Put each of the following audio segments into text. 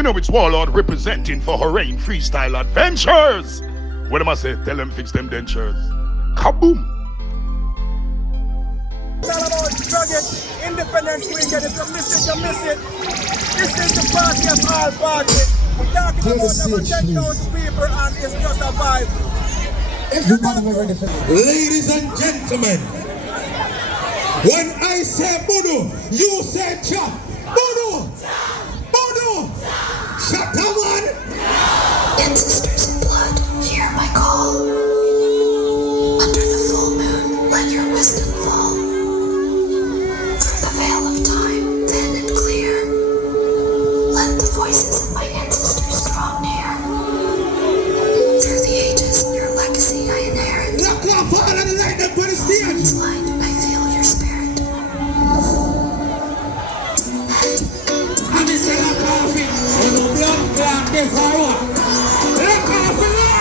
You know it's Warlord representing for Hurricane Freestyle Adventures. What am I say? Tell them fix them dentures. Kaboom! It's all about Jamaica Independence weekend. If you miss it, you miss it. This is the party of all parties. We're talking about over 10,000 people and it's just a vibe. Ladies and gentlemen, when I say Budu, you say Chug. Budu! Budu! Shut up, man! Ancestors in blood, hear my call. Under the full moon, let your wisdom fall. Through the veil of time, thin and clear, let the voices of my ancestors draw near. Through the ages, your legacy I inherit. Sun's light, I feel your spirit. I'm just saying I'm coffee. I'm going to block this hour. Look off and laugh.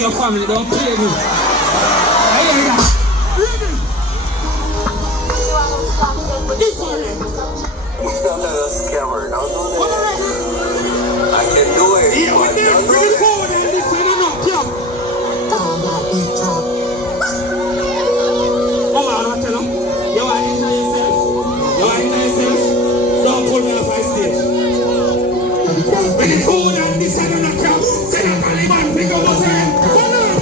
Your family don't play me. I can do it. Don't pull me off my stage. When it's cold and this and not come, say that man, pick up what's hand. Hold on,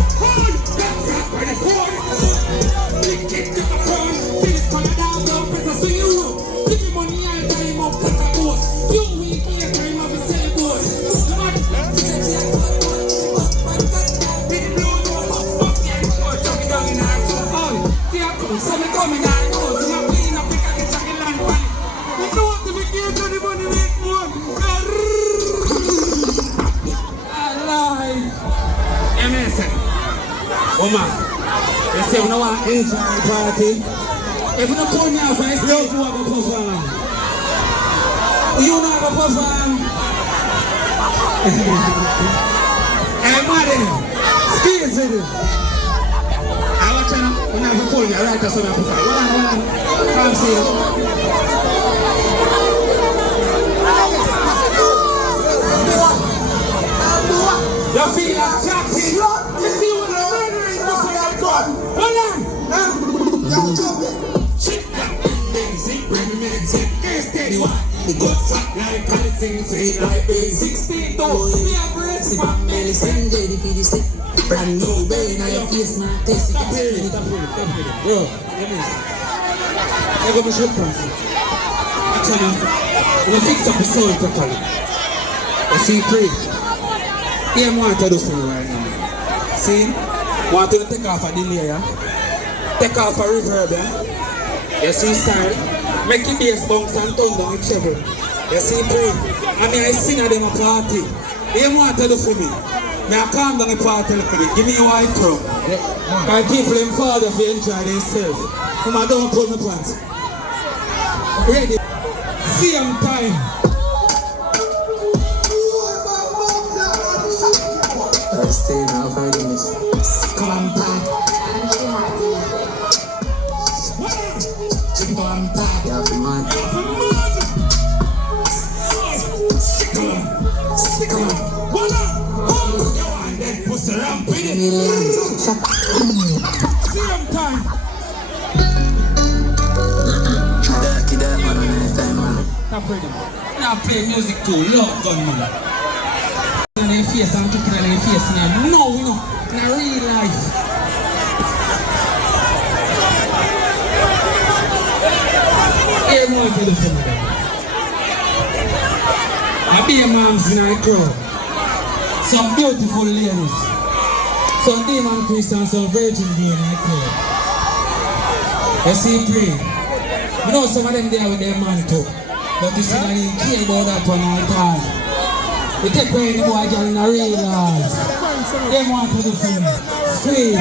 that's up when it's cold. Big kick to the front, finish coming down, don't press a swing you up. Give me money and time up, press a boat. You weak here, time up and sell a boat. Come on, big blue nose, fuck yeah, short, chuck it down in our soul. Here comes, so me coming down, so my clean up, pick up the chuck it land one. You know what to be here, to the money make more. Woman, they say we don't want to enjoy the party. If you don't pull me off, I say you have a perform. You don't have a perform. Hey, Marty, excuse me. I watch you now. When I pull me, I like to see you perform. Hold on. Come see you. You feel like chatting? You see what the murdering pussy like God? Hold on! Shit that basic, bring me meditate, can't steady one. The good fat like anything, sweet like basic. 6 feet tall, me a brace, one belly, same day, if you stick. Brand new brain, now your face, my taste. Stop it. Bro, let me see. I got my shot pants. Actually, I'm gonna fix up the soul properly. You see, pray. Here, I want to do something right now. See? Want to take off a delay, yeah? Take off a reverb, yeah? You see, style? Make your bass bounce and turn down the treble. You see, pray. I mean, I sing at them a party. Here, I want to do for me. May I calm down the party a little bit. Give me a white drum. And people in father if you enjoy themselves. Come on, don't pull my pants. Ready? Same time. Stay now, 5 minutes. Come on, back. Come on, back. Yeah, for man. Come on. One up. Pussy ramp with it. Same time. Dirty that man on that time, man. Not pretty. Now play music too. Love gun, man. And their face and kicking on their face now. No, we know. In real life. Here more for the film. I be a man's in a crowd. Some beautiful ladies. Some demon Christians, some virgin being in a crowd. You see, pray. You know some of them there with their man too. But you see, I didn't care about that one all the time. You take away the boy girl in a real life. They want to do for me. Squeeze.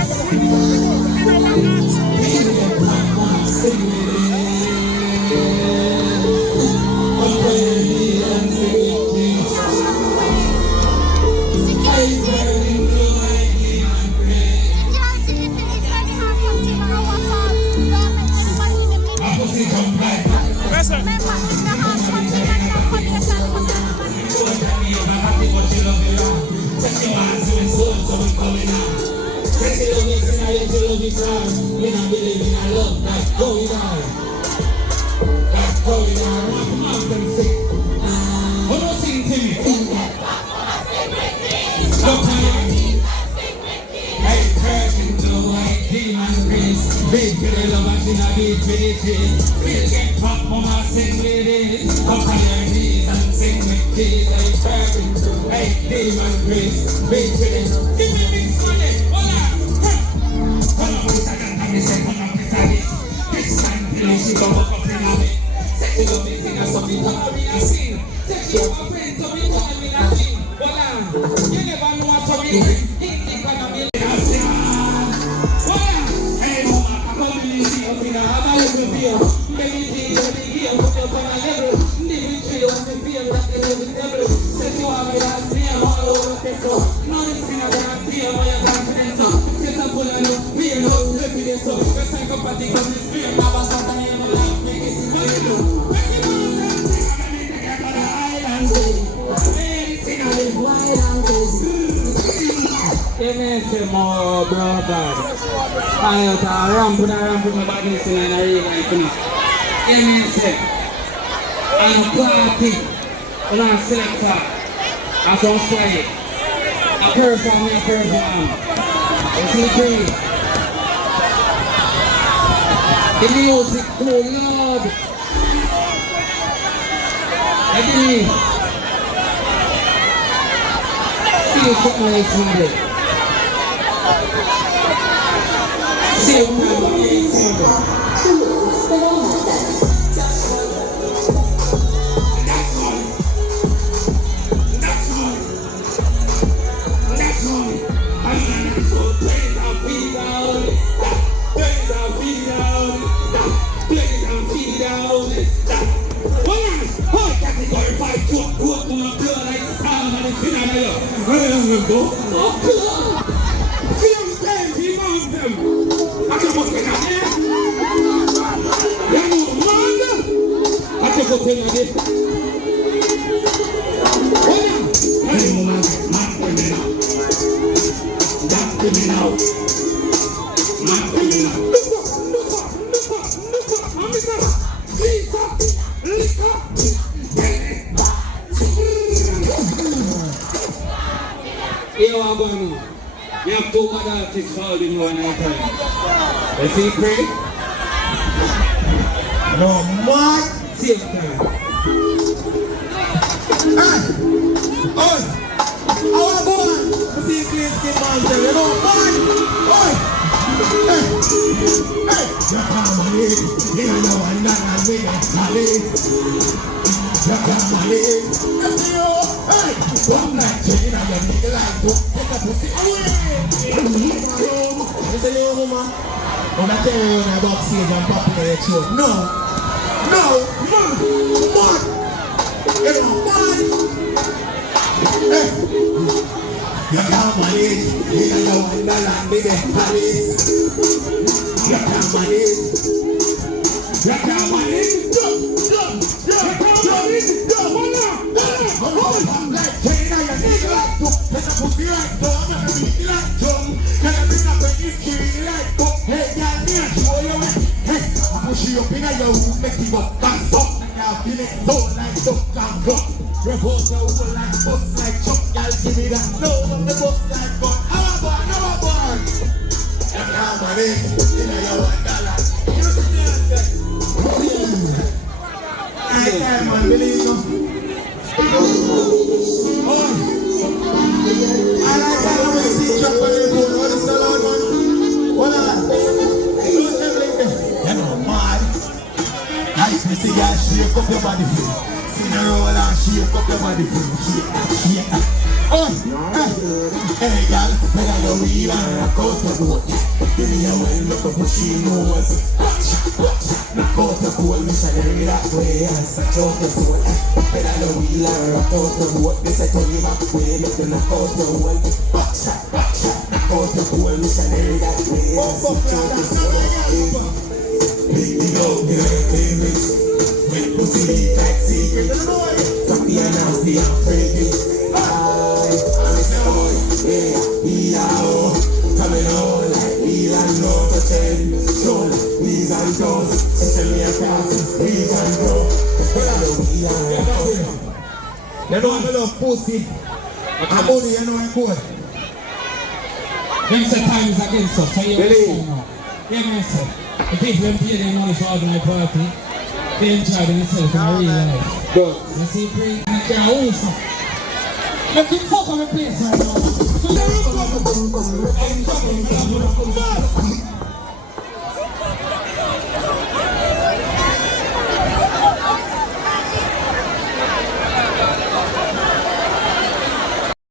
I don't say it. A perform. You see, please. The music, oh Lord. I believe. See you something like Sunday. See you That's criminal. Not criminal. Look up. I'm lick up. Here we go now. We have two more artists holding you one at a time. You see, Craig? No, what? Same time. Hey! Oi! Our boy! You see, clean skin man, you know, boy! Oi! Hey! Hey! You come on in. You know I'm not a winner. You come on in. Hey! One night, you know you need a light to take a pussy away! You say, yo, woman, when I tell you when I backstage and pop in your show, no! What? You know, what? Hey! You come on in, you know I'm not a baby, police! You come on in! You come on in! She up in your room, make you up, that's up. Now feel it so like duck and gun. Revolve your woman like bus like Chug. Y'all give me that load on the bus like gun. Our born. And now my name, in your $1. You see me and say, I can't man believe you. I like that when you see Chug on the phone. What is the Lord, man? What are I used to see y'all shake up your body free. See the roll and shake up your body free. Yeah. Oh, hey, y'all, when I go wheel and rock out the boat. Give me a wheel, look up what she knows. Knock out the pole, missionary that way, and such out the soul. When I go wheel and rock out the boat, this I turn you back way, make you knock out the whole. Back shot, knock out the pole, missionary that way, and such out the soul. Big old baby, with pussy like secret. Something nasty and freaky. I'm a boy, yeah, coming on like wheel and no to 10. Show, knees and toes. Send me a pass, knees and toes. You know I love pussy. I'm only, you know I'm good. Them say time is against us, so you understand now. Yeah, man, sir. The people them pay their money for organize party, they enjoy themselves in a real life. Good. You see, free, and they can't hold some. Let them fuck on the place right now. So